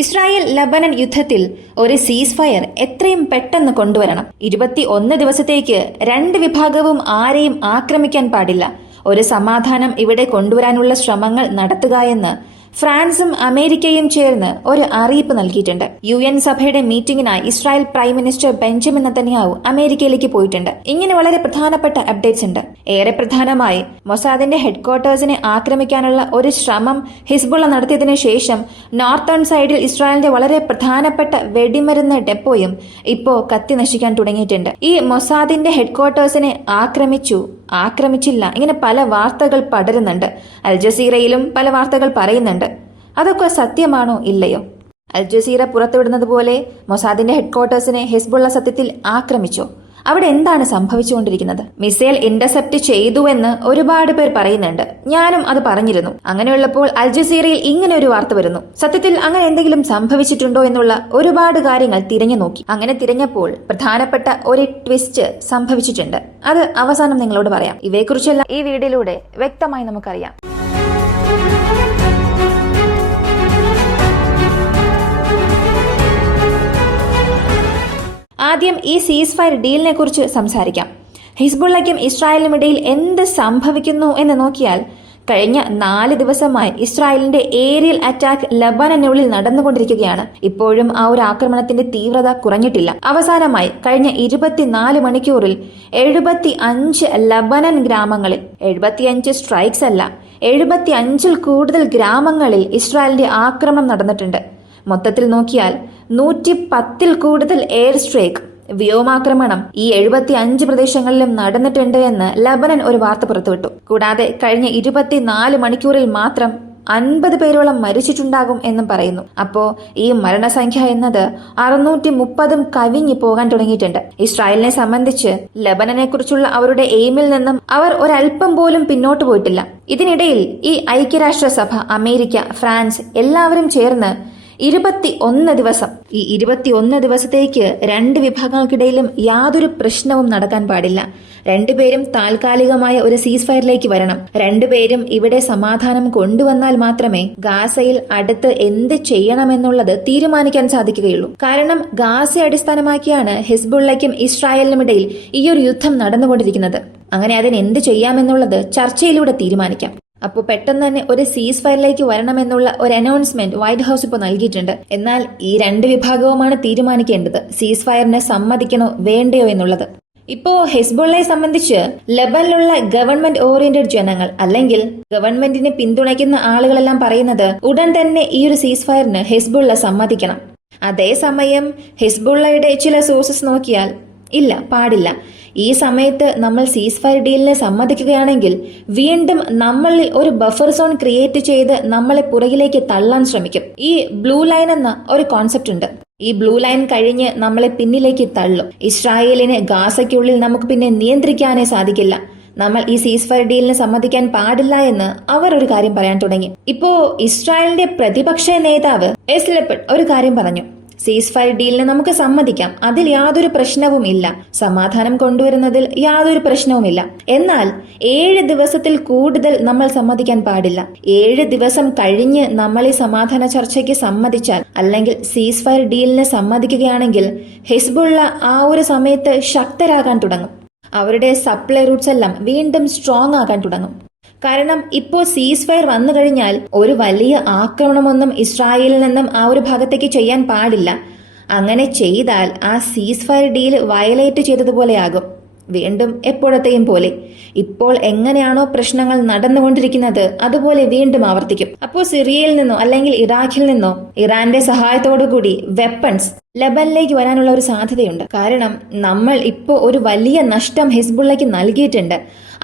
Israel Lebanon യുദ്ധത്തിൽ ഒരു സീസ് ഫയർ എത്രയും പെട്ടെന്ന് കൊണ്ടുവരണം. 21 ദിവസത്തേക്ക് രണ്ട് വിഭാഗവും ആരെയും ആക്രമിക്കാൻ പാടില്ല. ഒരു സമാധാനം ഇവിടെ കൊണ്ടുവരാനുള്ള ശ്രമങ്ങൾ നടത്തുകയെന്ന് ഫ്രാൻസും അമേരിക്കയും ചേർന്ന് ഒരു അറിയിപ്പ് നൽകിയിട്ടുണ്ട്. UN സഭയുടെ മീറ്റിംഗിനായി Israel prime minister Benjamin Netanyahu അമേരിക്കയിലേക്ക് പോയിട്ടുണ്ട്. ഇങ്ങനെ വളരെ പ്രധാനപ്പെട്ട അപ്ഡേറ്റ്സ് ഉണ്ട്. ഏറെ പ്രധാനമായി മൊസാദിന്റെ ഹെഡ്ക്വാർട്ടേഴ്സിനെ ആക്രമിക്കാനുള്ള ഒരു ശ്രമം ഹിസ്ബുള്ള നടത്തിയതിനു ശേഷം നോർത്തേൺ സൈഡിൽ ഇസ്രായേലിന്റെ വളരെ പ്രധാനപ്പെട്ട വെടിമരുന്ന് ഡെപ്പോയും ഇപ്പോ കത്തി നശിക്കാൻ തുടങ്ങിയിട്ടുണ്ട്. ഈ മൊസാദിന്റെ ഹെഡ്ക്വാർട്ടേഴ്സിനെ ആക്രമിച്ചില്ല ഇങ്ങനെ പല വാർത്തകൾ പടരുന്നുണ്ട്. അൽ ജസീറയിലും പല വാർത്തകൾ പറയുന്നുണ്ട്. അതൊക്കെ സത്യമാണോ ഇല്ലയോ? അൽ ജസീറ പുറത്തുവിടുന്നത് പോലെ മൊസാദിന്റെ ഹെഡ്ക്വാർട്ടേഴ്സിനെ ഹിസ്ബുള്ള സത്യത്തിൽ ആക്രമിച്ചോ? അവിടെ എന്താണ് സംഭവിച്ചുകൊണ്ടിരിക്കുന്നത്? മിസൈൽ ഇന്റർസെപ്റ്റ് ചെയ്തുവെന്ന് ഒരുപാട് പേർ പറയുന്നുണ്ട്. ഞാനും അത് പറഞ്ഞിരുന്നു. അങ്ങനെയുള്ളപ്പോൾ അൽ ജസീറയിൽ ഇങ്ങനെ ഒരു വാർത്ത വരുന്നു. സത്യത്തിൽ അങ്ങനെ എന്തെങ്കിലും സംഭവിച്ചിട്ടുണ്ടോ എന്നുള്ള ഒരുപാട് കാര്യങ്ങൾ തിരഞ്ഞു നോക്കി. അങ്ങനെ തിരഞ്ഞപ്പോൾ പ്രധാനപ്പെട്ട ഒരു ട്വിസ്റ്റ് സംഭവിച്ചിട്ടുണ്ട്. അത് അവസാനം നിങ്ങളോട് പറയാം. ഇവയെക്കുറിച്ചെല്ലാം ഈ വീഡിയോയിലൂടെ വ്യക്തമായി നമുക്കറിയാം. ആദ്യം ഈ സീസ് ഫയർ ഡീലിനെ കുറിച്ച് സംസാരിക്കാം. ഹിസ്ബുള്ളയ്ക്കും ഇസ്രായേലിനും ഇടയിൽ എന്ത് സംഭവിക്കുന്നു എന്ന് നോക്കിയാൽ കഴിഞ്ഞ 4 ദിവസമായി ഇസ്രായേലിന്റെ ഏരിയൽ അറ്റാക്ക് ലബനനുള്ളിൽ നടന്നുകൊണ്ടിരിക്കുകയാണ്. ഇപ്പോഴും ആ ഒരു ആക്രമണത്തിന്റെ തീവ്രത കുറഞ്ഞിട്ടില്ല. അവസാനമായി കഴിഞ്ഞ 24 മണിക്കൂറിൽ 75 ലബനൻ ഗ്രാമങ്ങളിൽ, 75 സ്ട്രൈക്സ് അല്ല, 75-ൽ കൂടുതൽ ഗ്രാമങ്ങളിൽ ഇസ്രായേലിന്റെ ആക്രമണം നടന്നിട്ടുണ്ട്. മൊത്തത്തിൽ നോക്കിയാൽ 110-ൽ കൂടുതൽ എയർ സ്ട്രൈക്ക്, വ്യോമാക്രമണം ഈ 75 പ്രദേശങ്ങളിലും നടന്നിട്ടുണ്ട് എന്ന് ലബനൻ ഒരു വാർത്ത പുറത്തുവിട്ടു. കൂടാതെ കഴിഞ്ഞ 24 മണിക്കൂറിൽ മാത്രം 50 പേരോളം മരിച്ചിട്ടുണ്ടാകും എന്നും പറയുന്നു. അപ്പോ ഈ മരണസംഖ്യ എന്നത് 630 കവിഞ്ഞു പോകാൻ തുടങ്ങിയിട്ടുണ്ട്. ഇസ്രായേലിനെ സംബന്ധിച്ച് ലബനനെ കുറിച്ചുള്ള അവരുടെ എയിമിൽ നിന്നും അവർ ഒരൽപ്പം പോലും പിന്നോട്ട് പോയിട്ടില്ല. ഇതിനിടയിൽ ഈ ഐക്യരാഷ്ട്രസഭ, അമേരിക്ക, ഫ്രാൻസ് എല്ലാവരും ചേർന്ന് 21 ദിവസം, ഈ 21 ദിവസത്തേക്ക് രണ്ട് വിഭാഗങ്ങൾക്കിടയിലും യാതൊരു പ്രശ്നവും നടക്കാൻ പാടില്ല. രണ്ടുപേരും താൽക്കാലികമായ ഒരു സീസ് ഫയറിലേക്ക് വരണം. രണ്ടുപേരും ഇവിടെ സമാധാനം കൊണ്ടുവന്നാൽ മാത്രമേ ഗാസയിൽ അടുത്ത് എന്ത് ചെയ്യണമെന്നുള്ളത് തീരുമാനിക്കാൻ സാധിക്കുകയുള്ളൂ. കാരണം ഗാസയെ അടിസ്ഥാനമാക്കിയാണ് ഹിസ്ബുള്ളയ്ക്കും ഇസ്രായേലിനുമിടയിൽ ഈ ഒരു യുദ്ധം നടന്നുകൊണ്ടിരിക്കുന്നത്. അങ്ങനെ അതിന് എന്ത് ചെയ്യാമെന്നുള്ളത് ചർച്ചയിലൂടെ തീരുമാനിക്കാം. അപ്പോൾ പെട്ടെന്ന് തന്നെ ഒരു സീസ് ഫയറിലേക്ക് വരണമെന്നുള്ള ഒരു അനൗൺസ്മെന്റ് വൈറ്റ് ഹൌസ് ഇപ്പോൾ നൽകിയിട്ടുണ്ട്. എന്നാൽ ഈ രണ്ട് വിഭാഗവുമാണ് തീരുമാനിക്കേണ്ടത് സീസ് ഫയറിനെ സമ്മതിക്കണോ വേണ്ടയോ എന്നുള്ളത്. ഇപ്പോ ഹിസ്ബുള്ളയെ സംബന്ധിച്ച് ലബനിലുള്ള ഗവൺമെന്റ് ഓറിയന്റഡ് ജനങ്ങൾ, അല്ലെങ്കിൽ ഗവൺമെന്റിനെ പിന്തുണയ്ക്കുന്ന ആളുകളെല്ലാം പറയുന്നത് ഉടൻ തന്നെ ഈ ഒരു സീസ് ഫയറിന് ഹിസ്ബുള്ള സമ്മതിക്കണം. അതേസമയം ഹിസ്ബുള്ളയുടെ ചില സോഴ്സസ് നോക്കിയാൽ ഇല്ല, പാടില്ല, ഈ സമയത്ത് നമ്മൾ സീസ് ഫയർ ഡീലിനെ സമ്മതിക്കുകയാണെങ്കിൽ വീണ്ടും നമ്മളിൽ ഒരു ബഫർ സോൺ ക്രിയേറ്റ് ചെയ്ത് നമ്മളെ പുറകിലേക്ക് തള്ളാൻ ശ്രമിക്കും. ഈ ബ്ലൂ ലൈൻ എന്ന ഒരു കോൺസെപ്റ്റ് ഉണ്ട്. ഈ ബ്ലൂ ലൈൻ കഴിഞ്ഞ് നമ്മളെ പിന്നിലേക്ക് തള്ളും. ഇസ്രായേലിനെ ഗാസയ്ക്കുള്ളിൽ നമുക്ക് പിന്നെ നിയന്ത്രിക്കാനേ സാധിക്കില്ല. നമ്മൾ ഈ സീസ് ഫയർ ഡീലിന് സമ്മതിക്കാൻ പാടില്ല എന്ന് അവർ ഒരു കാര്യം പറയാൻ തുടങ്ങി. ഇപ്പോ ഇസ്രായേലിന്റെ പ്രതിപക്ഷ നേതാവ് എസ്ലെപ്പഡ് ഒരു കാര്യം പറഞ്ഞു. സീസ് ഫയർ ഡീലിന് നമുക്ക് സമ്മതിക്കാം, അതിൽ യാതൊരു പ്രശ്നവും ഇല്ല, സമാധാനം കൊണ്ടുവരുന്നതിൽ യാതൊരു പ്രശ്നവുമില്ല. എന്നാൽ 7 ദിവസത്തിൽ കൂടുതൽ നമ്മൾ സമ്മതിക്കാൻ പാടില്ല. 7 ദിവസം കഴിഞ്ഞ് നമ്മൾ ഈ സമാധാന ചർച്ചയ്ക്ക് സമ്മതിച്ചാൽ, അല്ലെങ്കിൽ സീസ് ഫയർ ഡീലിന് സമ്മതിക്കുകയാണെങ്കിൽ ഹിസ്ബുള്ള ആ ഒരു സമയത്ത് ശക്തരാകാൻ തുടങ്ങും. അവരുടെ സപ്ലൈ റൂട്ട്സ് എല്ലാം വീണ്ടും സ്ട്രോങ് ആകാൻ തുടങ്ങും. കാരണം ഇപ്പോ സീസ് ഫയർ വന്നു കഴിഞ്ഞാൽ ഒരു വലിയ ആക്രമണമൊന്നും ഇസ്രായേലിൽ നിന്നും ആ ഒരു ഭാഗത്തേക്ക് ചെയ്യാൻ പാടില്ല. അങ്ങനെ ചെയ്താൽ ആ സീസ് ഫയർ ഡീൽ വയലേറ്റ് ചെയ്തതുപോലെയാകും. വീണ്ടും എപ്പോഴത്തെയും പോലെ ഇപ്പോൾ എങ്ങനെയാണോ പ്രശ്നങ്ങൾ നടന്നുകൊണ്ടിരിക്കുന്നത് അതുപോലെ വീണ്ടും ആവർത്തിക്കും. അപ്പോൾ സിറിയയിൽ നിന്നോ അല്ലെങ്കിൽ ഇറാഖിൽ നിന്നോ ഇറാന്റെ സഹായത്തോടുകൂടി വെപ്പൺസ് ലബനിലേക്ക് വരാനുള്ള ഒരു സാധ്യതയുണ്ട്. കാരണം നമ്മൾ ഇപ്പോൾ ഒരു വലിയ നഷ്ടം ഹിസ്ബുള്ളയ്ക്ക് നൽകിയിട്ടുണ്ട്.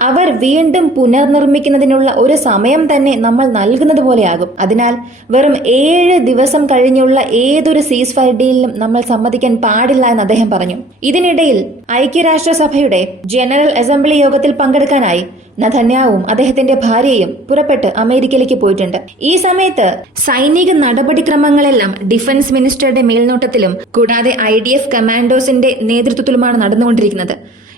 അവർ വീണ്ടും പുനർനിർമ്മിക്കുന്നതിനുള്ള ഒരു സമയം തന്നെ നമ്മൾ നൽകുന്നത് പോലെയാകും. അതിനാൽ വെറും 7 ദിവസം കഴിഞ്ഞുള്ള ഏതൊരു സീസ് ഫയർ ഡീലിനും നമ്മൾ സമ്മതിക്കാൻ പാടില്ല എന്ന് അദ്ദേഹം പറഞ്ഞു. ഇതിനിടയിൽ ഐക്യരാഷ്ട്രസഭയുടെ ജനറൽ അസംബ്ലി യോഗത്തിൽ പങ്കെടുക്കാനായി നെതന്യാഹുവും അദ്ദേഹത്തിന്റെ ഭാര്യയും പുറപ്പെട്ട് അമേരിക്കയിലേക്ക് പോയിട്ടുണ്ട്. ഈ സമയത്ത് സൈനിക നടപടിക്രമങ്ങളെല്ലാം ഡിഫൻസ് മിനിസ്റ്ററുടെ മേൽനോട്ടത്തിലും കൂടാതെ IDF കമാൻഡോസിന്റെ നേതൃത്വത്തിലുമാണ് നടന്നുകൊണ്ടിരിക്കുന്നത്.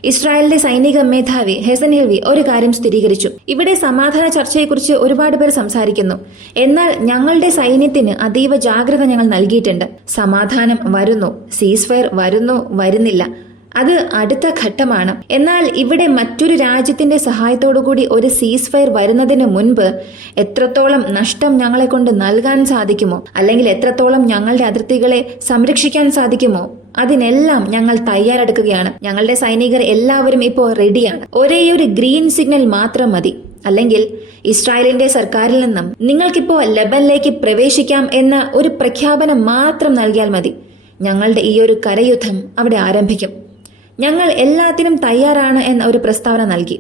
ഇസ്രായേലിന്റെ സൈനിക മേധാവി ഹെസൻ ഹെൽവി ഒരു കാര്യം സ്ഥിരീകരിച്ചു. ഇവിടെ സമാധാന ചർച്ചയെക്കുറിച്ച് ഒരുപാട് പേർ സംസാരിക്കുന്നു. എന്നാൽ ഞങ്ങളുടെ സൈന്യത്തിന് അതീവ ജാഗ്രത ഞങ്ങൾ നൽകിയിട്ടുണ്ട്. സമാധാനം വരുന്നു, സീസ് ഫയർ വരുന്നില്ല, അത് അടുത്ത ഘട്ടമാണ്. എന്നാൽ ഇവിടെ മറ്റൊരു രാജ്യത്തിന്റെ സഹായത്തോടുകൂടി ഒരു സീസ് ഫയർ വരുന്നതിന് മുൻപ് എത്രത്തോളം നഷ്ടം ഞങ്ങളെ കൊണ്ട് നൽകാൻ സാധിക്കുമോ, അല്ലെങ്കിൽ എത്രത്തോളം ഞങ്ങളുടെ അതിർത്തികളെ സംരക്ഷിക്കാൻ സാധിക്കുമോ, അതിനെല്ലാം ഞങ്ങൾ തയ്യാറെടുക്കുകയാണ്. ഞങ്ങളുടെ സൈനികർ എല്ലാവരും ഇപ്പോൾ റെഡിയാണ്. ഒരേയൊരു ഗ്രീൻ സിഗ്നൽ മാത്രം മതി, അല്ലെങ്കിൽ ഇസ്രായേലിന്റെ സർക്കാരിൽ നിന്നും നിങ്ങൾക്കിപ്പോ ലെബനിലേക്ക് പ്രവേശിക്കാം എന്ന ഒരു പ്രഖ്യാപനം മാത്രം നൽകിയാൽ മതി. ഞങ്ങളുടെ ഈ ഒരു കരയുദ്ധം അവിടെ ആരംഭിക്കും. ഞങ്ങൾ എല്ലാത്തിനും തയ്യാറാണ് എന്ന ഒരു പ്രസ്താവന നൽകി.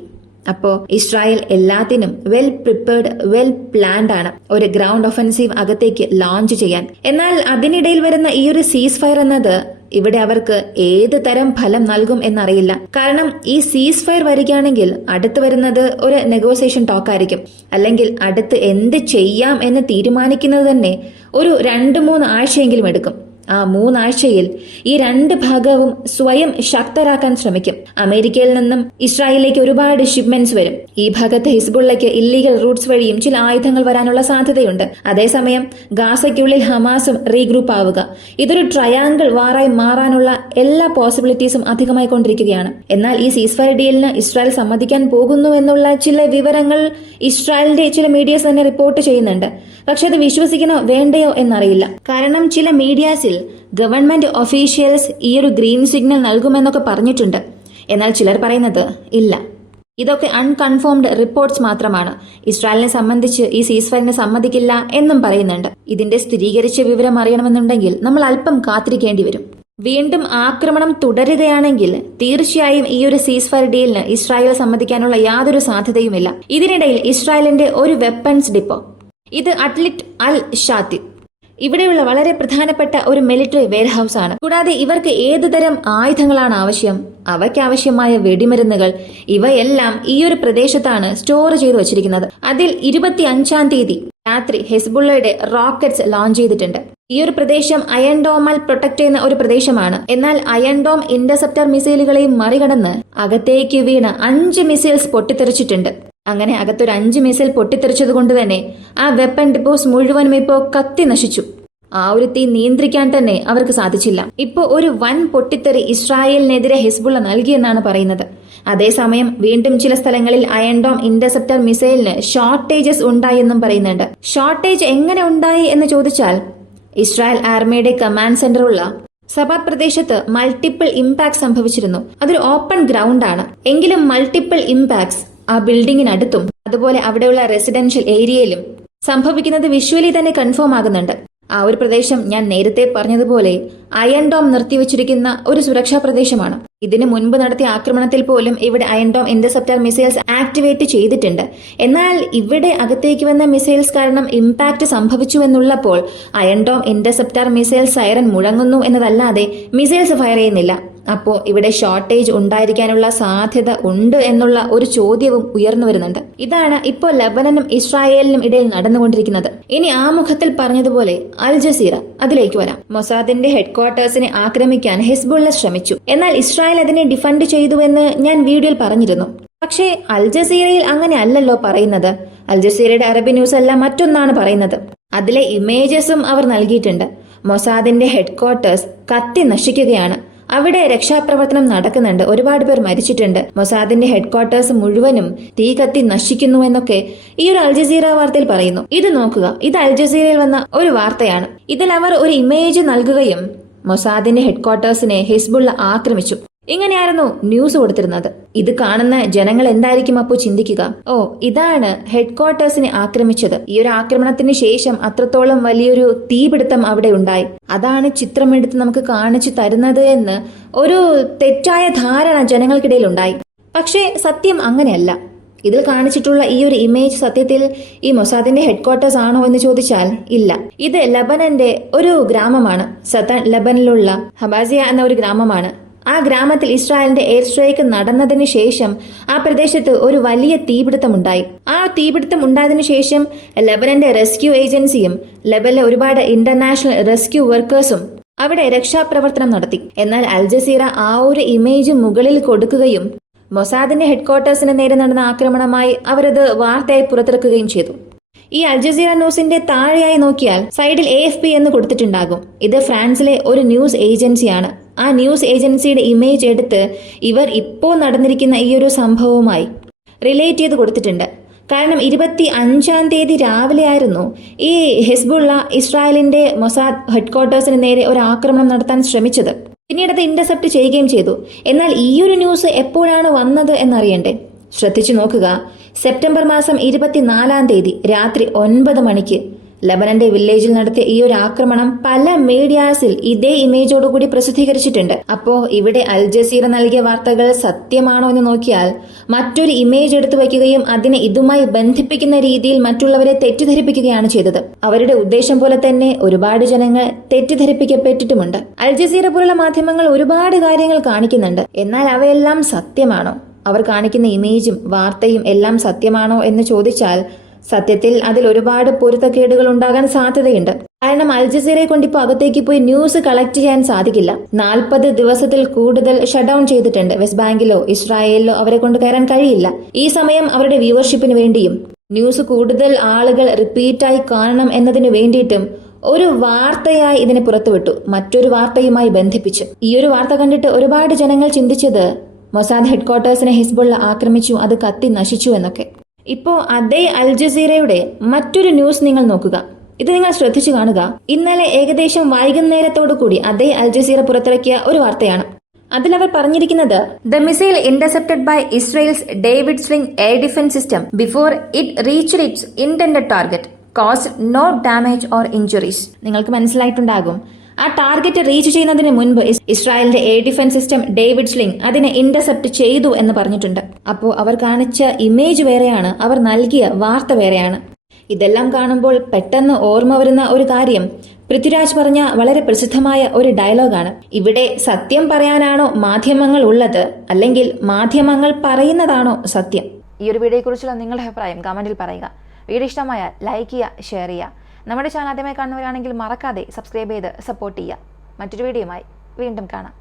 അപ്പോ ഇസ്രായേൽ എല്ലാത്തിനും വെൽ പ്രിപ്പയർഡ്, വെൽ പ്ലാൻഡ് ആണ് ഒരു ഗ്രൗണ്ട് ഒഫൻസീവ് അകത്തേക്ക് ലോഞ്ച് ചെയ്യാൻ. എന്നാൽ അതിനിടയിൽ വരുന്ന ഈ ഒരു സീസ് ഫയർ എന്നത് ഇവിടെ അവർക്ക് ഏത് തരം ഫലം നൽകും എന്നറിയില്ല. കാരണം ഈ സീസ് ഫയർ വരികയാണെങ്കിൽ അടുത്ത് വരുന്നത് ഒരു നെഗോസിയേഷൻ ടോക്കായിരിക്കും. അല്ലെങ്കിൽ അടുത്ത് എന്ത് ചെയ്യാം എന്ന് തീരുമാനിക്കുന്നത് തന്നെ ഒരു 2-3 ആഴ്ചയെങ്കിലും എടുക്കും. ആ 3 ആഴ്ചയിൽ ഈ 2 ഭാഗവും സ്വയം ശക്തരാക്കാൻ ശ്രമിക്കും. അമേരിക്കയിൽ നിന്നും ഇസ്രായേലിലേക്ക് ഒരുപാട് ഷിപ്മെന്റ്സ് വരും. ഈ ഭാഗത്ത് ഹിസ്ബുള്ളയ്ക്ക് ഇല്ലീഗൽ റൂട്ട്സ് വഴിയും ചില ആയുധങ്ങൾ വരാനുള്ള സാധ്യതയുണ്ട്. അതേസമയം ഗാസയ്ക്കുള്ളിൽ ഹമാസും റീഗ്രൂപ്പ് ആവുക, ഇതൊരു ട്രയാങ്കിൾ വാറായി മാറാനുള്ള എല്ലാ പോസിബിലിറ്റീസും അധികമായി കൊണ്ടിരിക്കുകയാണ്. എന്നാൽ ഈ സീസ് ഫയർ ഡീലിന് ഇസ്രായേൽ സമ്മതിക്കാൻ പോകുന്നു എന്നുള്ള ചില വിവരങ്ങൾ ഇസ്രായേലിന്റെ ചില മീഡിയാസ് തന്നെ റിപ്പോർട്ട് ചെയ്യുന്നുണ്ട്. പക്ഷെ അത് വിശ്വസിക്കണോ വേണ്ടയോ എന്നറിയില്ല. കാരണം ചില മീഡിയാസിൽ ഗവൺമെന്റ് ഒഫീഷ്യൽസ് ഈ ഒരു ഗ്രീൻ സിഗ്നൽ നൽകുമെന്നൊക്കെ പറഞ്ഞിട്ടുണ്ട്. എന്നാൽ ചിലർ പറയുന്നത് ഇല്ല, ഇതൊക്കെ അൺകൺഫേംഡ് റിപ്പോർട്ട്സ് മാത്രമാണ്, ഇസ്രായേലിനെ സംബന്ധിച്ച് ഈ സീസ് ഫയറിനെ സമ്മതിക്കില്ല എന്നും പറയുന്നുണ്ട്. ഇതിന്റെ സ്ഥിരീകരിച്ച വിവരം അറിയണമെന്നുണ്ടെങ്കിൽ നമ്മൾ അല്പം കാത്തിരിക്കേണ്ടി വരും. വീണ്ടും ആക്രമണം തുടരുകയാണെങ്കിൽ തീർച്ചയായും ഈ ഒരു സീസ് ഫയർ ഡീലിന് ഇസ്രായേൽ സമ്മതിക്കാനുള്ള യാതൊരു സാധ്യതയുമില്ല. ഇതിനിടയിൽ ഇസ്രായേലിന്റെ ഒരു വെപ്പൺസ് ഡിപ്പോ, ഇത് അറ്റ്ലിറ്റ് അൽ ഷാത്തി, ഇവിടെയുള്ള വളരെ പ്രധാനപ്പെട്ട ഒരു മിലിറ്ററി വെയർഹൌസ് ആണ്. കൂടാതെ ഇവർക്ക് ഏതുതരം ആയുധങ്ങളാണ് ആവശ്യം, അവയ്ക്കാവശ്യമായ വെടിമരുന്നുകൾ, ഇവയെല്ലാം ഈ ഒരു പ്രദേശത്താണ് സ്റ്റോർ ചെയ്തു വച്ചിരിക്കുന്നത്. അതിൽ 25-ാം തീയതി രാത്രി ഹെസ്ബുള്ളയുടെ റോക്കറ്റ്സ് ലോഞ്ച് ചെയ്തിട്ടുണ്ട്. ഈ ഒരു പ്രദേശം അയൺ ഡോമാൽ പ്രൊട്ടക്ട് ചെയ്യുന്ന ഒരു പ്രദേശമാണ്. എന്നാൽ അയൺ ഡോം ഇന്റർസെപ്റ്റർ മിസൈലുകളെയും മറികടന്ന് അകത്തേക്ക് വീണ് 5 മിസൈൽസ് പൊട്ടിത്തെറിച്ചിട്ടുണ്ട്. അങ്ങനെ അകത്തൊരു 5 മിസൈൽ പൊട്ടിത്തെറിച്ചത് കൊണ്ട് തന്നെ ആ വെപ്പൺ ഡിപ്പോസ് മുഴുവനും ഇപ്പോ കത്തി നശിച്ചു. ആ ഒരു തീ നിയന്ത്രിക്കാൻ തന്നെ അവർക്ക് സാധിച്ചില്ല. ഇപ്പോ ഒരു വൻ പൊട്ടിത്തെറി ഇസ്രായേലിനെതിരെ ഹിസ്ബുള്ള നൽകിയെന്നാണ് പറയുന്നത്. അതേസമയം വീണ്ടും ചില സ്ഥലങ്ങളിൽ അയൺ ഡോം ഇന്റർസെപ്റ്റർ മിസൈലിന് ഷോർട്ടേജസ് ഉണ്ടായെന്നും പറയുന്നുണ്ട്. ഷോർട്ടേജ് എങ്ങനെ ഉണ്ടായി എന്ന് ചോദിച്ചാൽ, ഇസ്രായേൽ ആർമിയുടെ കമാൻഡ് സെന്ററുള്ള സബാത് പ്രദേശത്ത് മൾട്ടിപ്പിൾ ഇമ്പാക്ട് സംഭവിച്ചിരുന്നു. അതൊരു ഓപ്പൺ ഗ്രൗണ്ട് ആണ്. എങ്കിലും മൾട്ടിപ്പിൾ ഇമ്പാക്ട്സ് ആ ബിൽഡിങ്ങിനടുത്തും അതുപോലെ അവിടെയുള്ള റെസിഡൻഷ്യൽ ഏരിയയിലും സംഭവിക്കുന്നത് വിഷ്വലി തന്നെ കൺഫേം ആകുന്നുണ്ട്. ആ ഒരു പ്രദേശം ഞാൻ നേരത്തെ പറഞ്ഞതുപോലെ അയൺ ഡോം നിർത്തിവച്ചിരിക്കുന്ന ഒരു സുരക്ഷാ പ്രദേശമാണ്. ഇതിനു മുൻപ് നടത്തിയ ആക്രമണത്തിൽ പോലും ഇവിടെ iron dome interceptor missiles activate ചെയ്തിട്ടുണ്ട്. എന്നാൽ ഇവിടെ അകത്തേക്ക് വന്ന മിസൈൽസ് കാരണം ഇമ്പാക്ട് സംഭവിച്ചു എന്നുള്ളപ്പോൾ iron dome interceptor missile siren മുഴങ്ങുന്നു എന്നതല്ലാതെ മിസൈൽസ് ഫയർ ചെയ്യുന്നില്ല. അപ്പോ ഇവിടെ ഷോർട്ടേജ് ഉണ്ടായിരിക്കാനുള്ള സാധ്യത ഉണ്ട് എന്നുള്ള ഒരു ചോദ്യവും ഉയർന്നു വരുന്നുണ്ട്. ഇതാണ് ഇപ്പോൾ ലബനനും ഇസ്രായേലിനും ഇടയിൽ നടന്നുകൊണ്ടിരിക്കുന്നത്. ഇനി ആമുഖത്തിൽ പറഞ്ഞതുപോലെ അൽ ജസീറ, അതിലേക്ക് വരാം. മൊസാദിന്റെ ഹെഡ്ക്വാർട്ടേഴ്സിനെ ആക്രമിക്കാൻ ഹിസ്ബുള്ള ശ്രമിച്ചു. എന്നാൽ ഇസ്രായേൽ അതിനെ ഡിഫൻഡ് ചെയ്തുവെന്ന് ഞാൻ വീഡിയോയിൽ പറഞ്ഞിരുന്നു. പക്ഷേ അൽ ജസീറയിൽ അങ്ങനെ അല്ലല്ലോ പറയുന്നത്. അൽ ജസീറയുടെ അറബി ന്യൂസ് അല്ല, മറ്റൊന്നാണ് പറയുന്നത്. അതിലെ ഇമേജസും അവർ നൽകിയിട്ടുണ്ട്. മൊസാദിന്റെ ഹെഡ്ക്വാർട്ടേഴ്സ് കത്തി നശിക്കുകയാണ്. അവിടെ രക്ഷാപ്രവർത്തനം നടക്കുന്നുണ്ട്. ഒരുപാട് പേർ മരിച്ചിട്ടുണ്ട്. മൊസാദിന്റെ ഹെഡ്ക്വാർട്ടേഴ്സ് മുഴുവനും തീ കത്തി നശിക്കുന്നു എന്നൊക്കെ ഈ ഒരു അൽ ജസീറ വാർത്തയിൽ പറയുന്നു. ഇത് നോക്കുക, ഇത് അൽ ജസീറയിൽ വന്ന ഒരു വാർത്തയാണ്. ഇതിൽ അവർ ഒരു ഇമേജ് നൽകുകയും മൊസാദിന്റെ ഹെഡ്ക്വാർട്ടേഴ്സിനെ ഹിസ്ബുള്ള ആക്രമിച്ചു, ഇങ്ങനെയായിരുന്നു ന്യൂസ് കൊടുത്തിരുന്നത്. ഇത് കാണുന്ന ജനങ്ങൾ എന്തായിരിക്കും അപ്പോൾ ചിന്തിക്കുക? ഓ, ഇതാണ് ഹെഡ്ക്വാർട്ടേഴ്സിനെ ആക്രമിച്ചത്. ഈ ഒരു ആക്രമണത്തിന് ശേഷം അത്രത്തോളം വലിയൊരു തീപിടുത്തം അവിടെ ഉണ്ടായി, അതാണ് ചിത്രമെടുത്ത് നമുക്ക് കാണിച്ചു തരുന്നത് എന്ന് ഒരു തെറ്റായ ധാരണ ജനങ്ങൾക്കിടയിൽ ഉണ്ടായി. പക്ഷേ സത്യം അങ്ങനെയല്ല. ഇതിൽ കാണിച്ചിട്ടുള്ള ഈ ഒരു ഇമേജ് സത്യത്തിൽ ഈ മൊസാദിന്റെ ഹെഡ്ക്വാർട്ടേഴ്സ് ആണോ എന്ന് ചോദിച്ചാൽ ഇല്ല. ഇത് ലബനന്റെ ഒരു ഗ്രാമമാണ്. സതൺ ലബനിലുള്ള ഹബാസിയ എന്ന ഒരു ഗ്രാമമാണ്. ആ ഗ്രാമത്തിൽ ഇസ്രായേലിന്റെ എയർ സ്ട്രൈക്ക് നടന്നതിന് ശേഷം ആ പ്രദേശത്ത് ഒരു വലിയ തീപിടുത്തമുണ്ടായി. ആ തീപിടുത്തം ഉണ്ടായതിനു ശേഷം ലബനന്റെ റെസ്ക്യൂ ഏജൻസിയും ലബനിലെ ഒരുപാട് ഇന്റർനാഷണൽ റെസ്ക്യൂ വർക്കേഴ്സും അവിടെ രക്ഷാപ്രവർത്തനം നടത്തി. എന്നാൽ അൽ ജസീറ ആ ഒരു ഇമേജ് മുകളിൽ കൊടുക്കുകയും മൊസാദിന്റെ ഹെഡ്ക്വാർട്ടേഴ്സിന് നേരെ നടന്ന ആക്രമണമായി അവരത് വാർത്തയായി പുറത്തിറക്കുകയും ചെയ്തു. ഈ അൽ ജസീറ ന്യൂസിന്റെ താഴെയായി നോക്കിയാൽ സൈഡിൽ AFP എന്ന് കൊടുത്തിട്ടുണ്ടാകും. ഇത് ഫ്രാൻസിലെ ഒരു ന്യൂസ് ഏജൻസിയാണ്. ആ ന്യൂസ് ഏജൻസിയുടെ ഇമേജ് എടുത്ത് ഇവർ ഇപ്പോൾ നടന്നിരിക്കുന്ന ഈ ഒരു സംഭവവുമായി റിലേറ്റ് ചെയ്ത് കൊടുത്തിട്ടുണ്ട്. കാരണം 25-ാം തീയതി രാവിലെ ആയിരുന്നു ഈ ഹിസ്ബുള്ള ഇസ്രായേലിന്റെ മൊസാദ് ഹെഡ്ക്വാർട്ടേഴ്സിന് നേരെ ഒരു ആക്രമണം നടത്താൻ ശ്രമിച്ചത്. പിന്നീട് അത് ഇന്റർസെപ്റ്റ് ചെയ്യുകയും ചെയ്തു. എന്നാൽ ഈ ഒരു ന്യൂസ് എപ്പോഴാണ് വന്നത് എന്നറിയണ്ടേ? ശ്രദ്ധിച്ചു നോക്കുക. സെപ്റ്റംബർ മാസം 24-ാം തീയതി രാത്രി 9 മണിക്ക് ലബനന്റെ വില്ലേജിൽ നടത്തിയ ഈ ഒരു ആക്രമണം പല മീഡിയാസിൽ ഇതേ ഇമേജോടുകൂടി പ്രസിദ്ധീകരിച്ചിട്ടുണ്ട്. അപ്പോ ഇവിടെ അൽ ജസീറ നൽകിയ വാർത്തകൾ സത്യമാണോ എന്ന് നോക്കിയാൽ മറ്റൊരു ഇമേജ് എടുത്തു വയ്ക്കുകയും അതിനെ ഇതുമായി ബന്ധിപ്പിക്കുന്ന രീതിയിൽ മറ്റുള്ളവരെ തെറ്റിദ്ധരിപ്പിക്കുകയാണ് ചെയ്തത്. അവരുടെ ഉദ്ദേശം പോലെ തന്നെ ഒരുപാട് ജനങ്ങൾ തെറ്റിദ്ധരിപ്പിക്കപ്പെട്ടിട്ടുമുണ്ട്. അൽ ജസീറ പോലുള്ള മാധ്യമങ്ങൾ ഒരുപാട് കാര്യങ്ങൾ കാണിക്കുന്നുണ്ട്. എന്നാൽ അവയെല്ലാം സത്യമാണോ? അവർ കാണിക്കുന്ന ഇമേജും വാർത്തയും എല്ലാം സത്യമാണോ എന്ന് ചോദിച്ചാൽ സത്യത്തിൽ അതിൽ ഒരുപാട് പൊരുത്തക്കേടുകൾ ഉണ്ടാകാൻ സാധ്യതയുണ്ട്. കാരണം അൽ ജസീറയെ കൊണ്ട് ഇപ്പോൾ അകത്തേക്ക് പോയി ന്യൂസ് കളക്ട് ചെയ്യാൻ സാധിക്കില്ല. 40 ദിവസത്തിൽ കൂടുതൽ ഷട്ട് ഡൌൺ ചെയ്തിട്ടുണ്ട്. വെസ്റ്റ് ബാങ്കിലോ ഇസ്രായേലിലോ അവരെ കൊണ്ട് കയറാൻ കഴിയില്ല. ഈ സമയം അവരുടെ വ്യൂവർഷിപ്പിന് വേണ്ടിയും ന്യൂസ് കൂടുതൽ ആളുകൾ റിപ്പീറ്റായി കാണണം എന്നതിന് വേണ്ടിയിട്ടും ഒരു വാർത്തയായി ഇതിനെ പുറത്തുവിട്ടു, മറ്റൊരു വാർത്തയുമായി ബന്ധിപ്പിച്ചു. ഈ ഒരു വാർത്ത കണ്ടിട്ട് ഒരുപാട് ജനങ്ങൾ ചിന്തിച്ചത് മൊസാദ് ഹെഡ്ക്വാർട്ടേഴ്സിനെ ഹിസ്ബുള്ള ആക്രമിച്ചു, അത് കത്തി നശിച്ചു എന്നൊക്കെ. ഇപ്പോ അതേ അൽ ജസീറയുടെ മറ്റൊരു ന്യൂസ് നിങ്ങൾ നോക്കുക. ഇത് നിങ്ങൾ ശ്രദ്ധിച്ചു കാണുക. ഇന്നലെ ഏകദേശം വൈകുന്നേരത്തോടു കൂടി അതേ അൽ ജസീറ പുറത്തിറക്കിയ ഒരു വാർത്തയാണ്. അതിലവർ പറഞ്ഞിരിക്കുന്നത് the missile intercepted by Israel's David Sling air defence system before it reached its intended target caused no damage or injuries. നിങ്ങൾക്ക് മനസ്സിലായിട്ടുണ്ടാകും, ആ ടാർഗറ്റ് റീച്ച് ചെയ്യുന്നതിന് മുൻപ് ഇസ്രായേലിന്റെ air defence system David Sling അതിനെ ഇന്റർസെപ്റ്റ് ചെയ്തു എന്ന് പറഞ്ഞിട്ടുണ്ട്. അപ്പോൾ അവർ കാണിച്ച ഇമേജ് വേറെയാണ്, അവർ നൽകിയ വാർത്ത വേറെയാണ്. ഇതെല്ലാം കാണുമ്പോൾ പെട്ടെന്ന് ഓർമ്മ വരുന്ന ഒരു കാര്യം പൃഥ്വിരാജ് പറഞ്ഞ വളരെ പ്രസിദ്ധമായ ഒരു ഡയലോഗാണ്. ഇവിടെ സത്യം പറയാനാണോ മാധ്യമങ്ങൾ ഉള്ളത്, അല്ലെങ്കിൽ മാധ്യമങ്ങൾ പറയുന്നതാണോ സത്യം? ഈ ഒരു വീഡിയോയെക്കുറിച്ചുള്ള നിങ്ങളുടെ അഭിപ്രായം കമന്റിൽ പറയുക. വീഡിയോ ഇഷ്ടമായാൽ ലൈക്ക് ചെയ്യുക, ഷെയർ ചെയ്യുക. നമ്മുടെ ചാനൽ ആദ്യമായി കാണുന്നവരാണെങ്കിൽ മറക്കാതെ സബ്സ്ക്രൈബ് ചെയ്ത് സപ്പോർട്ട് ചെയ്യുക. മറ്റൊരു വീഡിയോയുമായി വീണ്ടും കാണാം.